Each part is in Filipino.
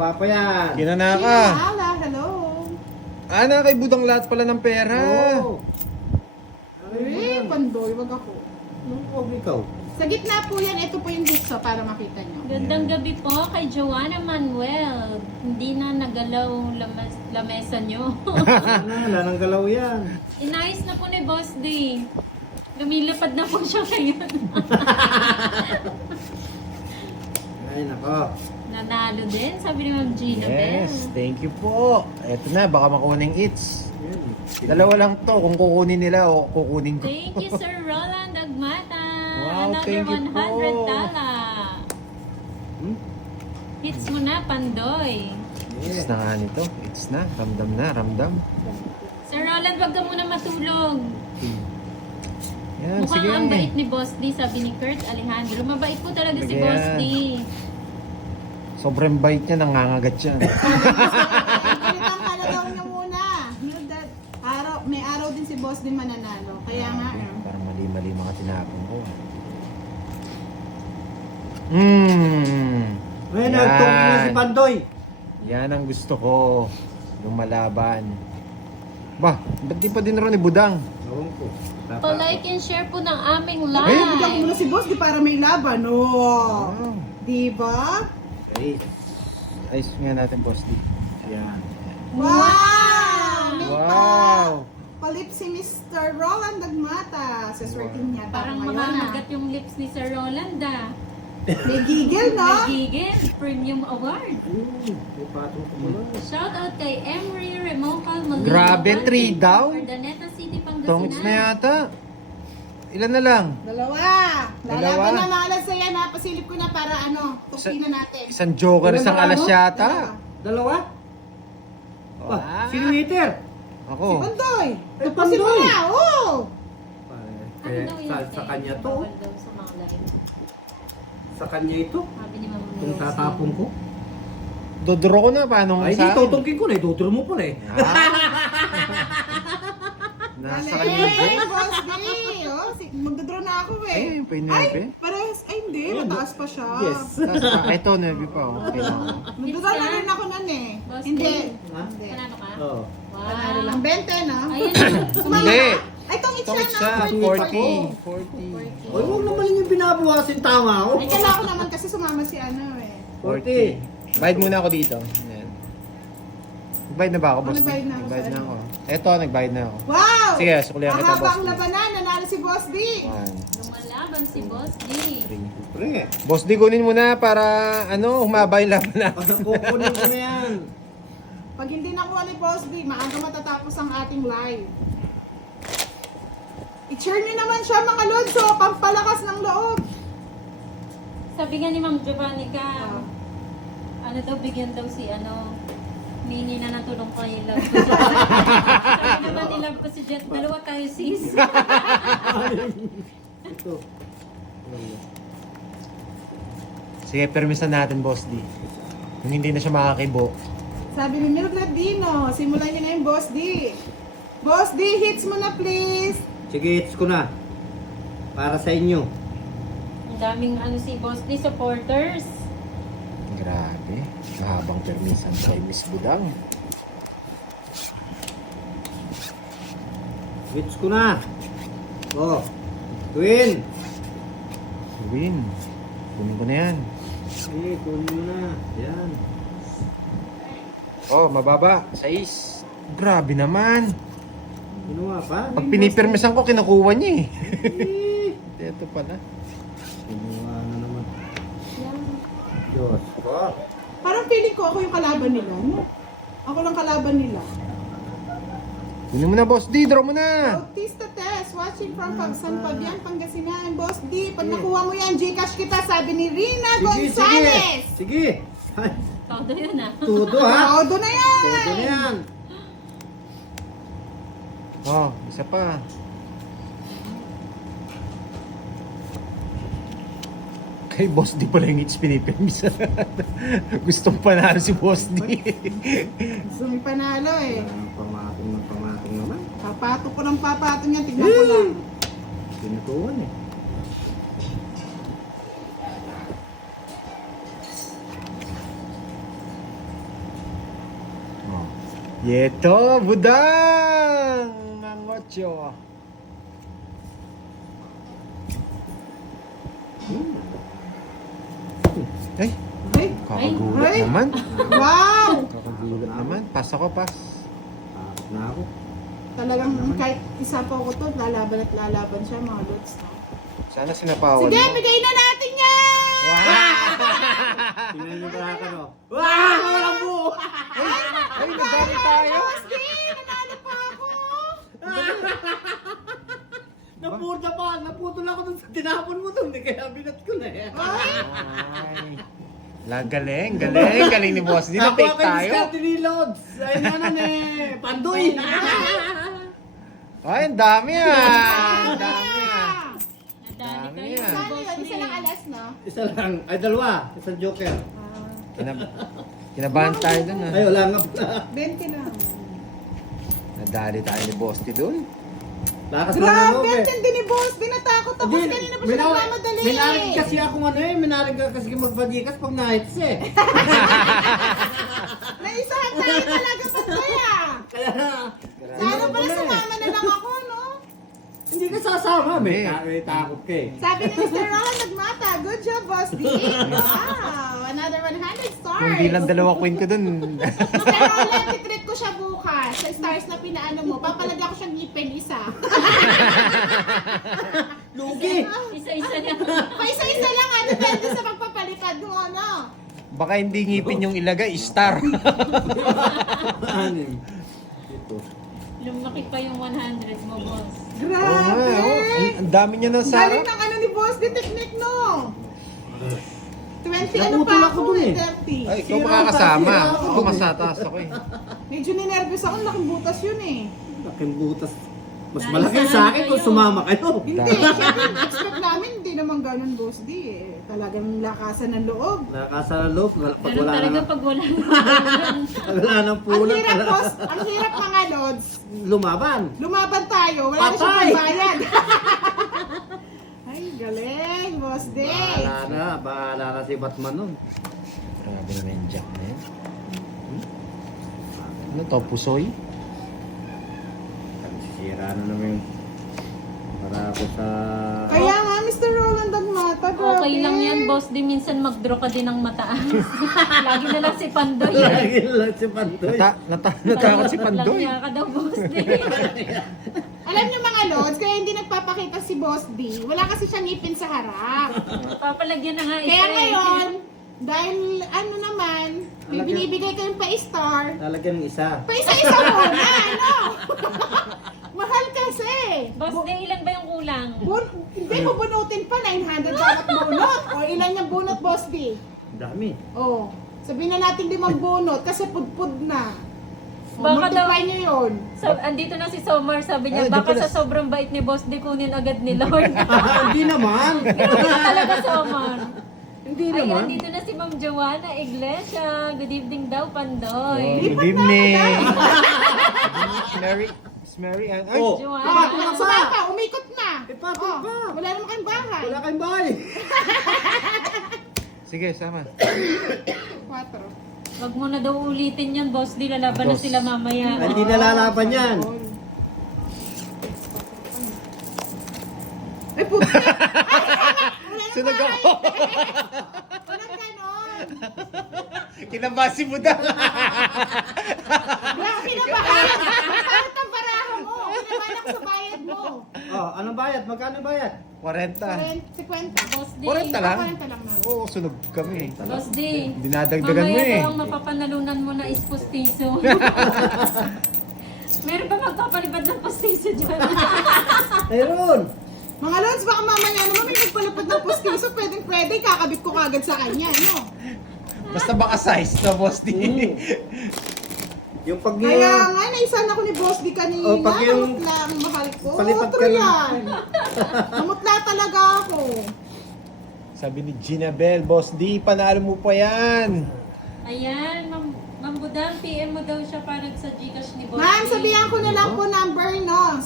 Mahaba pa yan. Kinana ka. Hala, hello. Kay budang lahat pala ng pera. Oo. Pandoy, wag ako. Huwag ikaw. Sa gitna po yan, ito po yung gusto para makita nyo. Gandang gabi po kay Joanna Manuel. Hindi na nagalaw lamesa nyo. Wala nang galaw yan. Inayos na po ni Boss D. Lumilipad na po siya ngayon. Ay, nako. Nanalo din, sabi ni Ma'am Gina Yes, Bell. thank you po. Eto na, baka makuha ng eats. Yan. Dalawa lang to, kung kukunin nila o kukunin ko. Thank you, Sir Roland Agmata. Wow, Another thank you 100 po. tala. Hmm? Hits mo na, Pandoy. It's na nga nito. It's na. Ramdam na, ramdam. Sir Roland, wag ka muna matulog. Yan, sige. Mukhang ang bait ni Boss D, sabi ni Kurt Alejandro. Mabait po talaga si Sige. Boss D. Sobrang bait niya, nangangagat siya. Palitang kalalaw nyo muna. May araw din si Boss din mananalo. Kaya nga, Parang mali-mali mga tinapon ko. Ay, nagtong na si Pandoy. Yan ang gusto ko. Yung malaban. Ba't di pa din ron ni Budang? Ewan ko. Pa-like and share po ng aming bigyan ko muna live. si Boss di para may laban. Oh. Oh. Di ba? Ay, Ayos nga natin, boss. yan. Wow! May Wow! palip si Mr. Roland Agmata. Sa swertin niya. Parang mamamagat yung lips ni Sir Roland ah. May gigil, no? Nagigil, Premium Award. May patong ko mula. Shout out kay Emery Remocal Molina. Grabe, 3 daw? Ordaneta City, Tongits na Pangasinan. yata. Ilan na lang? Dalawa. Dalawa. Lalaban na malas sa yan. Pasilip ko na para tukin na natin. Isang joker, isang alas yata. Dalawa? Wow. Sino hater? Ako. Si Pandoy. Eh, Tupusin mo Pandoy. na. Oo. Ano daw yun? Sa kanya to? Bawal daw sa mga live. Sa kanya ito? Sabi ni Ma'am Kung Rosie. tatapon ko? Dodoro ko na, paano Ay, di, sa akin? tutungkin ko na. Ituturo mo pala eh. Nasa Galing, kanya. Boss D. Oh, magdodraw na ako eh. Ay, pwede na Ay, eh. parehas. Ay, hindi. Mataas pa siya. Yes. Ito, Nevi pa. Okay na ako. Magdodraw na rin ako nun eh. Boss Hindi. D. Ha? Hindi. Panalo ka? Oo. Panalo Wow. lang. 20, no? Ayun. Sumama Hindi. ka. Ay, itong Ito itcha siya, na. 40. 40. Ay, huwag naman yung binabawasin tama ako. Ay, kala ko naman kasi sumama si ano eh. 40. Bayad muna ako dito. Yan. Nagbayad na ba ako, boss? Nagbayad na ako Nagbayad sa na ano. ako. Eto, nagbayad na ako. Wow! Sige, suklihan kita, Mahaba Boss ang D. labanan. Nanalo si Boss D. 1, Lumalaban si Boss D. 3. Pre, Boss D, kunin mo na para humaba yung laban na. pag nakukunin ko na yan. Pag hindi nakuha ni Boss D, maaga matatapos ang ating live. I-share nyo naman siya mga lodso, pampalakas ng loob. Sabi nga ni Ma'am Giovanni ka, Ah. ano daw, bigyan daw si Nini na ng tulong kay Love ko. Sabi naman ni Love ko si Jet, dalawa tayo sis. Ito. Sige, permisan natin, Boss D. Kung hindi na siya makakibo. Sabi ni Mildred Dino, simulan nyo na yung Boss D. Boss D, hits mo na please. Sige, hits ko na. Para sa inyo. Ang daming si Boss D supporters. Grabe. Mahabang permisan kay Miss Budang. Hits ko na. Oh. Twin. Win. Kunin ko na yan. Sige, kunin mo na. Yan. Oh, mababa. 6. Grabe naman. Kinuha pa? Pag pinipirmisan ko, kinukuha niya eh. Eh, Ito pala. Kinuha na naman. Diyos ko. Parang feeling ko ako yung kalaban nila. No? Ako lang kalaban nila. Kunin mo na, Boss D. Draw mo na. Bautista Tess, watching from San Fabian, Pangasinan. Boss D, pag nakuha mo yan, Gcash kita, sabi ni Rina Gonzalez. Sige. Ay, Todo yun ah. tudo ha. Todo na yan! Tudo na yan. Oh, isa pa. Kay Boss D pala yung hits pinipirmisan. Gustong panalo si Boss D. Gusto may panalo eh. Pamatong naman. Papato ko ng papato niya, tignan ko lang. Pinutuan eh. Yeto, budang! Ang 8. Ay, Ay, kakagulat ay. naman. wow! Kakagulat naman. Pas ako, pas. Takot na ako. Talagang kahit isa pa ako to, lalaban at lalaban siya mga lods. Sana sinapawan Sige, mo. bigay na natin yan! Wow! Tingnan niyo ba ka no? Wow! Walang buo! Ay, nagdami tayo. Boss D, nanalo pa ako! Napurda pa! Naputol ako dun sa tinapon mo dun. Kaya binat ko na eh. Ay. Galing, galing. Galing ni Boss. Di na fake tayo. Discard ni Lods. Ayun na nun eh. Pandoy! Ay, ang dami ah. Ang dami ah. Nadali Dami kayo. yan. Ano yun? Isa lang alas, no? Isa lang. Ay, dalawa. Isang joker. Kinabahan tayo dun ah. Ay, wala nga pala. 20 lang. Nadali tayo ni Boss T dun. Lakas lang ano Grabe, eh. ang tindi ni boss. Binatakot ako. Kanina pa siya nagmamadali. Minarig kasi ako ano eh. Minarig kasi magpadikas pag nights eh. Naisahan tayo talaga pa kaya. Kaya Sana pala sumama na lang ako, no? hindi ka sasama. May Hindi. takot ka eh. Sabi ni Mr. Roland nagmata. Good job, Boss D. Wow, another 100 stars. Hindi lang dalawa coin ko dun. Mr. Roland, titreat ko siya bukas. Sa stars na pinaano mo, papalagyan ko siyang ngipin isa. Lugi! Isa-isa na. Pa isa-isa lang, depende sa pagpapalipad mo, ano? Baka hindi ngipin yung ilagay, star. Anim. Ito. Lumaki pa yung 100 mo, boss. Oo nga, Grabe! oh. Ang dami niya ng Galing sarap. ng ano ni Boss D, technique, no? 20 ano Naputol pa ako ako, dun eh. 30. Ay, ikaw Sira makakasama. pa, sira Ako pa. masataas ako eh. Medyo ninervous ako, laking butas yun eh. Laking butas. Mas Naisahan malaki sa akin kung kayo. sumama kayo. Hindi, syempre, expect namin, hindi naman ganun, Boss D eh. Talagang lakasan ng loob. Nakakasa na loob. Pag Ganun wala talaga na. pag wala Pag wala ng Ang pulang. hirap, Boss, ang hirap mga lods. Lumaban. Lumaban tayo, wala na siyang Patay! pambayad. Ay, galing, Boss D. Bahala na si Batman nun. Grabe naman yung jack na yan. Ano to, pusoy? Sira na naman yung para ako sa... Kaya nga, Mr. Roland Agmata, grabe. Okay lang yan, boss. Di minsan mag-draw ka din ng mataas. Lagi na lang si Pandoy. Lagi lang si Pandoy. Natakot si Pandoy. Langya ka daw, boss. Di. Alam niyo mga lods, kaya hindi nagpapakita si Boss D. Wala kasi siyang ngipin sa harap. Papalagyan na nga isa Kaya eh. ngayon, dahil ano naman, may binibigay kayong pa-star, Lalagyan ng isa. pa-isa-isa muna, ano? Mahal kasi. Boss, di ilan ba yung kulang? Hindi mo bunutin pa, 900 dapat bunot. O ilan yung bunot, Boss D? Ang dami. O, sabihin na natin 5 bunot kasi pudpud na. O, Baka daw- multiply nyo yun. So, andito na si Somar, sabi niya, Ay, baka di pala- sa sobrang bait ni boss, di kunin agad ni Lord. Hindi naman. Grabe ka talaga, Somar. Hindi Ay, naman. andito na si Ma'am Joanna Iglesia. Good evening daw, Pandoy. Good evening. Mary Ann. Ay, Oh. Joanna. Sumapa, umikot na. Ipatong O, pa. wala naman kayong bahay. Wala kayong bahay. sige, sama. 4. Wag mo na daw ulitin yan, boss. Di lalaban na Boss. sila mamaya. Hindi nalalaban yan. Ay, puti! Sunog ako. Walang ganon. Kinabasi mo daw. Wala, kinabahan. Bakit ang baraha mo? Kinabahan ako sa bayad mo. Oh, anong bayad? Magkano bayad? 40. 50. Boss D. 40 lang? 40 lang na. Oo, sunog kami. Boss D. Dinadagdagan mo Mamaya eh. daw ang mapapanalunan mo na is postiso. Meron ba magpapalipad ng postiso dyan? Meron. Mga lods, baka mamaya naman may nagpalapad ng postiso, pwedeng-pwede, kakabit ko kagad sa kanya, no? Basta baka size na, boss D. Yung pag Kaya nga, naisan ako ni Boss D kanina, Oh, pag yung namutla ang mahal ko. palipad ka True lang. yan. Namutla talaga ako. Sabi ni Gina Bell, boss D, panalo mo pa yan. Ayan, Ma'am Budang, PM mo daw siya para sa Gcash ni Boss Ma'am, D. sabihan ko na lang po number, no?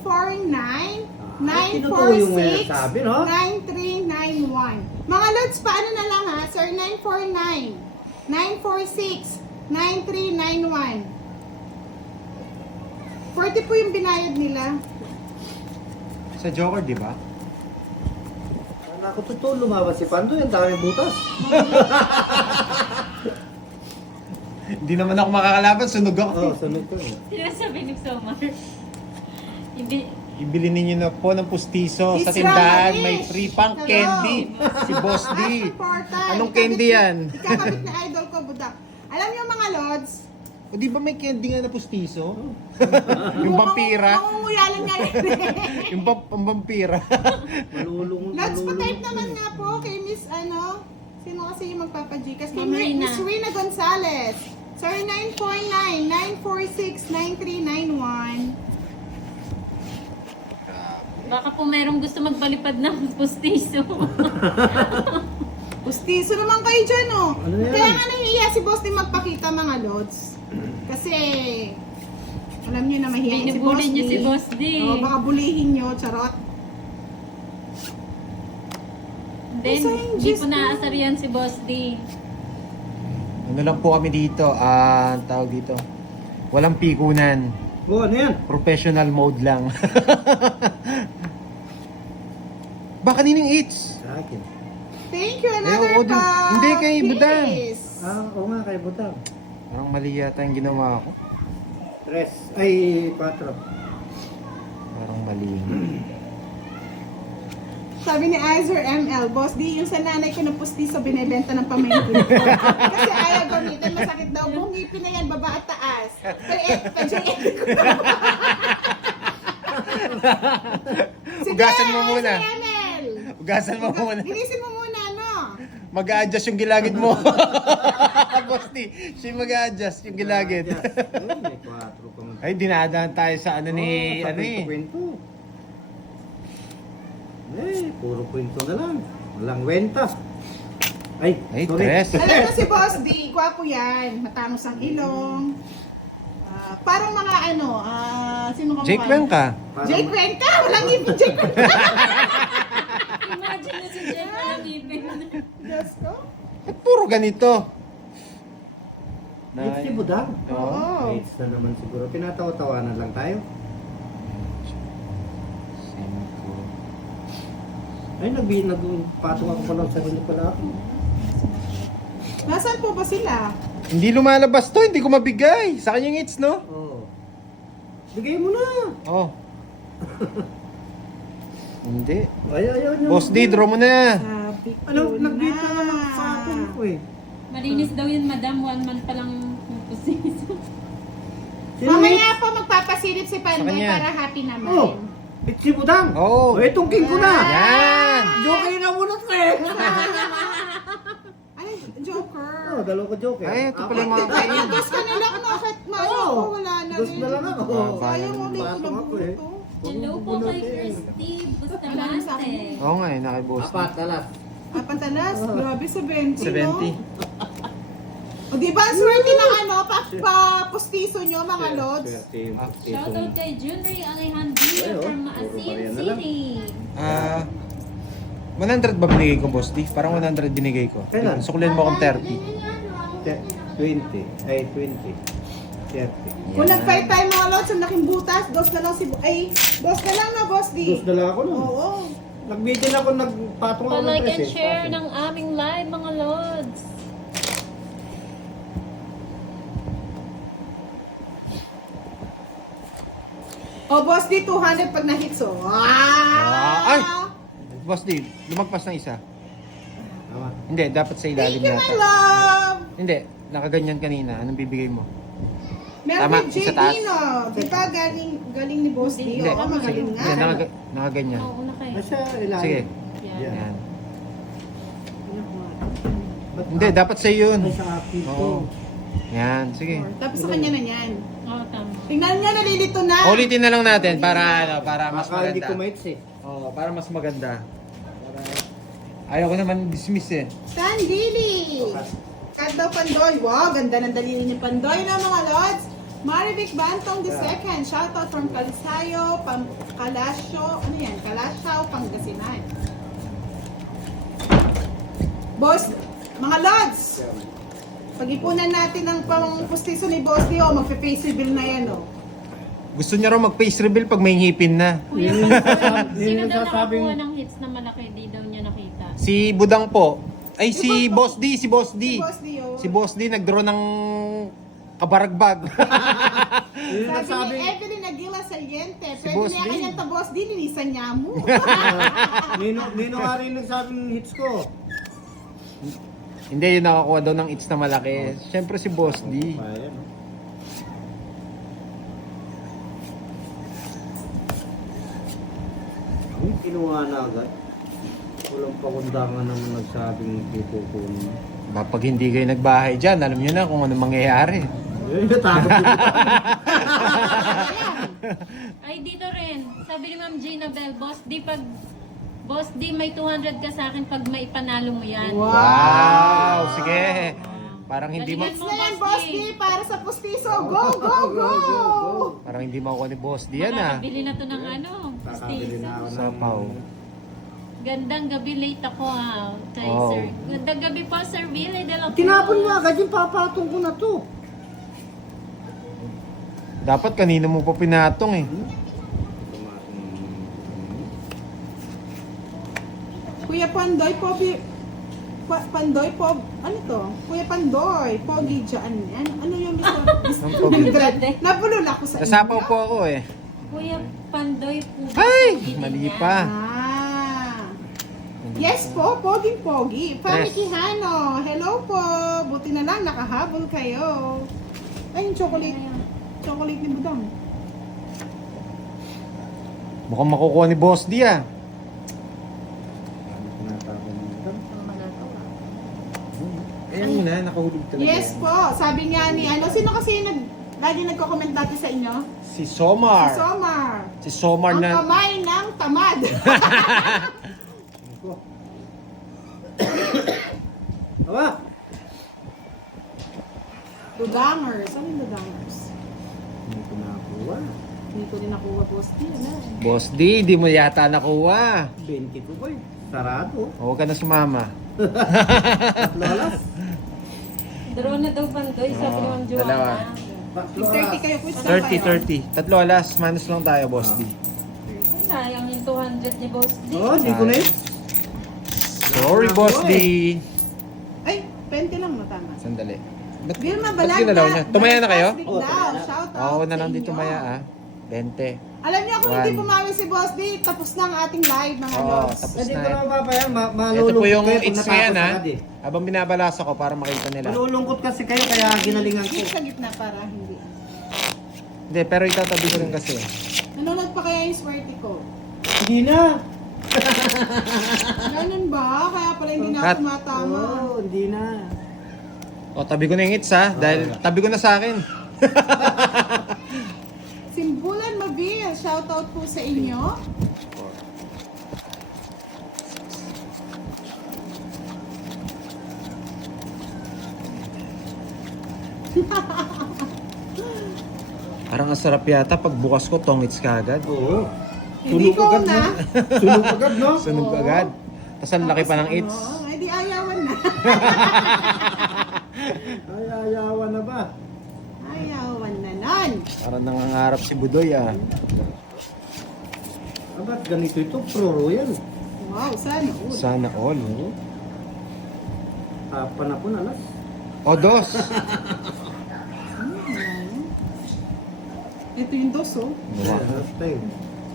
0949 tinutuyo mo yan, sabi, no? 946-9391. Mga lods, paano na lang ha? Sir, 949-946-9391. 40 po yung binayad nila. Sa Joker, di ba? Ano ako totoo lumabas si Pando, yung daming butas. Hindi naman ako makakalaban, sunog ako. Oo, sunod ko eh. Sinasabi ni Somar. Ibili ninyo na po ng pustiso sa It's tindahan. Ramesh. May free pang Hello. candy. Si Boss D. Last reporter. Anong candy yan? Ikakabit na idol ko, budak. Alam niyo mga lods, O di ba may candy nga na pustiso? Yung vampira? Mangunguyalan nga rin. Yung vampira. Malulung. Lods, pa-type naman nga po kay Miss ano, sino kasi yung magpapa-Gcash? Kay Ma'am Rina. Miss Rina Gonzalez. Sorry, 949-946-9391. Baka po merong gusto magbalipad ng pustiso. Pustiso naman kayo dyan, oh. Ano yan? Kaya nga nahihiya si Boss din magpakita mga lods. Kasi, alam niyo na mahihiya si Boss Binubuli niyo si D. Boss D. Oh, baka bulihin niyo, charot. Then, Basta yung hindi gist po naaasar yan si Boss D. Ano lang po kami dito, tawag dito. Walang pikunan. Oh, ano yan? Professional mode lang. Baka nining eats. Sa akin. Thank you, another oo, pa. hindi, kay Budang. Yes. Oo nga, kay Butang. Parang mali yata yung ginawa ko. 3. Ay, 4. Parang mali. Sabi ni Izer ML, Boss D, yung sa nanay ko na pustiso binibenta ng pamangkin ko. Kasi ayaw gamitin, masakit daw. Kung ngipin na yan, baba at taas. Pa-JL ko. Ugasan mo muna. Si ML. Ugasan mo muna. Ginisin mo muna, no? Mag-a-adjust yung gilagid mo. Boss D, siya mag-a-adjust yung gilagid. May 4 pa man. Ay, dinadaan tayo sa ano ni, ano eh. Kwento. Puro kwento na lang. Walang wenta. Ay, Ay, sorry. tres. Alam mo si Boss D, gwapo yan. Matangos ang ilong. Parang mga ano, sino ka Jake Cuenca. Jake Cuenca! Walang ngipin Jake Cuenca! Imagine na si Jen na ngipin. Diyos ko. At puro ganito. It's si Budang. Oo. It's na naman siguro. Tinatawa-tawanan lang tayo. Ay, nagpatong ako pa lang sa rin pala ako. Nasaan po ba sila? Hindi lumalabas to, hindi ko mabigay. Sa kanya yung hits, no? Oo. Bigay mo na. Oh. Hindi. Ayaw niyo. Boss D, draw mo na. Sabi ko Ano, nag-beat na naman sa akin ko eh. Malinis daw yun, madam. 1 month pa lang yung pustiso. Mamaya po magpapasilip si Pandoy Sa kanya. para happy naman. Oh, it's si Budang. Oo. Oh, itong king ko na. Yan. Joker na muna ko eh. Ay, Joker. Oh, dalawa ko joker. Ay, ito pala yung mga Ay, Diyos ka na lang, no? Kahit maano Oo. ko, wala na Dos rin. na lang ako. Sayang ulit Patong ako eh. ito. Hello po kay Christy Bustamante. Oo nga eh, naki-boss. Apat, talas. Patalas, grabe 70, 70. no? O di ba, ang swerte ng ano, pa-pustiso nyo, mga lods. Shoutout kay Junry Alejandro from Maasin City. 100 ba binigay ko, Boss D? Parang 100 binigay ko. Kailan? Sukulin mo akong 30. 20. Ay, 20. 30. Kung nag-fight tayo mga lods, ang laking butas, dos na lang si... Ay, dos na lang na, Boss D. Dos na lang ako nun. Oo. Nag-video ako, nagpatong ako ng Pa-like and 13. share ng aming live, mga lods. O, Boss D, 200 pag na-hits, oh. Wow! Ay! Boss D, lumagpas ng isa. Tama. Hindi, dapat sa Thank ilalim you, my yata. love! Hindi, nakaganyan kanina. Anong bibigay mo? Meron Tama, kay sa JD, taas. no? Di ba galing ni Boss D? Hindi, Oo, magaling nga. Hindi, nakaganyan. Oo, una kayo. Nasa ilalim. Sige. Yan. Yan. Yan. Ba't Hindi, dapat sa yun. Ay, sa akin to. Oo. Yan, sige. Tapos sa kanya na yan. Oo, tama. Tingnan nyo, nalilito na. Ulitin na lang natin para para mas Baka hindi maganda. ko mates eh. Oo, para mas maganda. Ayaw ko naman dismiss eh. San Dili. Kat daw Pandoy. Wow, ganda ng dalili ni Pandoy na mga lods. Marivic Bantong II. Shoutout from Calisayo, Kalasyo. Ano yan? Kalasyaw, Pangasinan. Boss, mga lods. Pag-ipunan natin ang pang-pustiso ni Boss Dio, magpe-face reveal na yan, oh. Gusto niya raw mag-face reveal pag may ngipin na. Kuya, Yun sino yung daw sasabing- nakakuha ng hits na malaki? Di daw niya nakita. Si Budang po. Ay, si Boss D. Si Boss D. Si Boss D, oh. Si Boss D nag-draw ng kabaragbag. Yun yung Sabi ni sabi, Evelyn Aguila Saliente, Si pwede Boss niya D. kanyang tabos din, linisan niya mo. Nino nga rin nagsabing hits ko. Hindi, yun nakakuha daw ng hits na malaki. Siyempre si Boss D. Ayan, no? Ay, kinuha na agad. Walang pakundangan naman nagsabing ipukunin. Ba, pag hindi kayo nagbahay dyan, alam nyo na kung ano mangyayari. Eh, natakot ko. Ay, dito rin. Sabi ni Ma'am Gina Bell, Boss D, may 200 ka sa akin pag may panalo mo yan. Wow! Sige! Parang hindi mo... Next na yan, Boss D, para sa pustiso. Go, go, go! Parang hindi makuha ni Boss D yan ah. Makakabili na to ng ano, Kakabili na ako ng... Sapaw. Gandang gabi, late ako ha. Kay Oh. Sir. Gandang gabi po, Sir Billy de la Cruz. Tinapon mo agad yung papatong ko na to. Dapat kanina mo pa pinatong eh. Kuya Pandoy, Pandoy, ano to? Kuya Pandoy, Pogi dyan. Ano yung gusto? Ang pogi. Napulol ako sa Nasapaw po ako eh. Kuya Pandoy po. Ay! Pogi din Mali yan. pa. Yes po, Pogi. Fanny Tres. Quijano, hello po. Buti na lang, nakahabol kayo. Ay, yung chocolate. Chocolate ni Budang. Mukhang makukuha ni Boss D ah. Ayan mo na, nakahulog talaga. Yes po, sabi nga ni sino kasi lagi nagko-comment dati sa inyo? Si Somar. Si Somar. Si Somar Ang na... kamay ng tamad. Aba! Dudangers. Ano yung Dudangers? Hindi ko nakuha. Hindi ko din nakuha, Boss D. Boss D, di mo yata nakuha. 20 ko ko eh. Sarado. Huwag ka na sumama. Lolas. Draw na daw Pandoy, sabi ni Ma'am Joanna. dalawa. 30 kayo, quiz 30. Tatlo alas, minus lang tayo, Boss D. Sayang yung 200 ni Boss D. Oo, hindi ko na eh. Sorry, Boss D. Ay, 20 lang matama. Sandali. Ba't, Vilma ba't ginalaw niya? Tumaya na kayo? Shout out Oo, na lang sa dito inyo. tumaya ah. 20. Alam niyo kung hindi One. pumawi si Boss D, tapos na ang ating live mga Oo, lods. tapos Hindi na. ko na mapapayan. Ito Malulungkot po yung kayo pag it's ngayon natapos ha. agad eh. Habang binabalasa ko para makita nila. Malulungkot kasi kayo kaya ginalingan ko. Dito sa gitna para hindi. Hindi, pero itatabi ko rin kasi. Nanonood pa kaya yung swerte ko? Hindi na. Ganun ba? Kaya pala hindi na Cut. ako tumatama. Oo, hindi na. O, tabi ko na yung hits ha. Dahil tabi ko na sa akin. Simbulan Mabil, shout out po sa inyo. Parang ang sarap yata pag bukas ko, tong hits ka agad. Oo. Hindi Sunog ko agad, na. no? Sunog agad, no? Sunog Oo. agad. Tapos ang laki pa ng hits. Ay di ayawan na. Ay, ayawan na ba? Ayawan na nun. Parang nangangarap si Budoy ah. Ah, ba't ganito ito? Pro Royal. Wow, sana all. Sana all. Tapan ako na, las. O, dos. Ito yung dos, oh. Last time.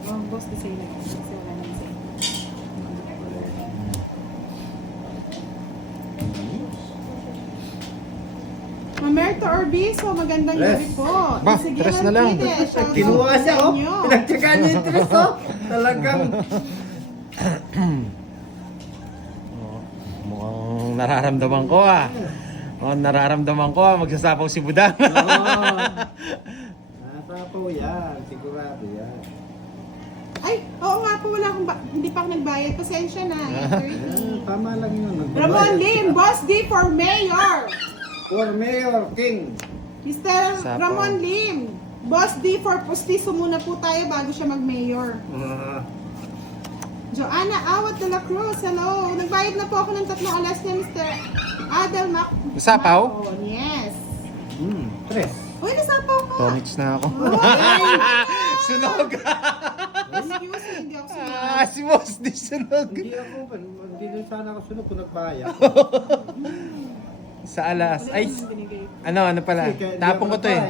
Oh, boss, di sa'yo na. Wala naman sa'yo. Mamerto Orbizo, magandang Tres. gabi po. Ba, Sige, tres na lang. Martinez, shout out Kinuha po siya, sa oh. inyo. Pinagtsagaan niya yung tres, oh. Talagang. Mukhang nararamdaman ko ah. Mukhang nararamdaman ko ah. Magsasapaw si Budang. Oo. Nasapaw yan. Sigurado yan. Ay, oo nga po, wala akong hindi pa ako nagbayad. Pasensya na. Ah, 8:30. tama lang yun. Ramon Lim, Boss D for Mayor. For Mayor King. Mr. Sapaw. Ramon Lim, Boss D for Pustiso muna po tayo bago siya mag-mayor. Joanna Awat de la Cruz, hello. Nagbayad na po ako ng 3 alas ni Mr. Adel Mac. Sapaw? Yes. Tres. Uy, nasapaw ka. Tongits na ako. Sunog! Excuse me, hindi ako sinunod. Si Boss di sunog. Hindi ako, hindi rin sana ako sunod kung nagbayad. Sa alas. Wala Ay, naman binigay. ano pala? Kasi kaya- Tapong ko to eh.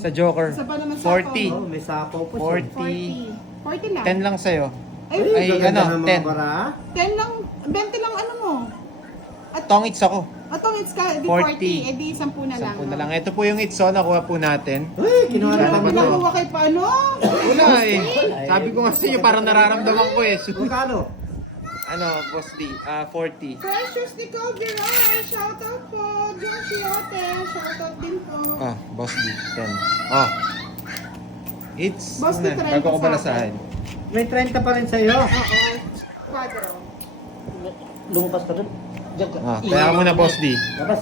Sa Joker. Isa pa naman sa 40. Oh, may sapaw pa 40. 40 lang. 10 lang sa'yo. Ay, Ay, gaganda ano, ng 10. mga bara. 10 lang, 20 lang ano mo. Tongits ako. Atong it's ka, di 40. 40, edi 10 na lang. 10 na lang. Ito po yung itso, nakuha po natin. Uy, kinuha Hindi na naman ba to? pinakuha kay paano? Wala eh. Sabi ko nga sa inyo, parang nararamdaman ko eh. Magkano? Ano, Boss D? 40. Precious Nicole Viral, shoutout po. Josh Yote, shoutout din po. Boss D, 10. It's, Boss D, 30 bago ko sa balasahin. May 30 pa rin sa'yo. Oo, quadro. Lumabas ka dun. Diyan ka. Kaya mo na, Boss D. Labas.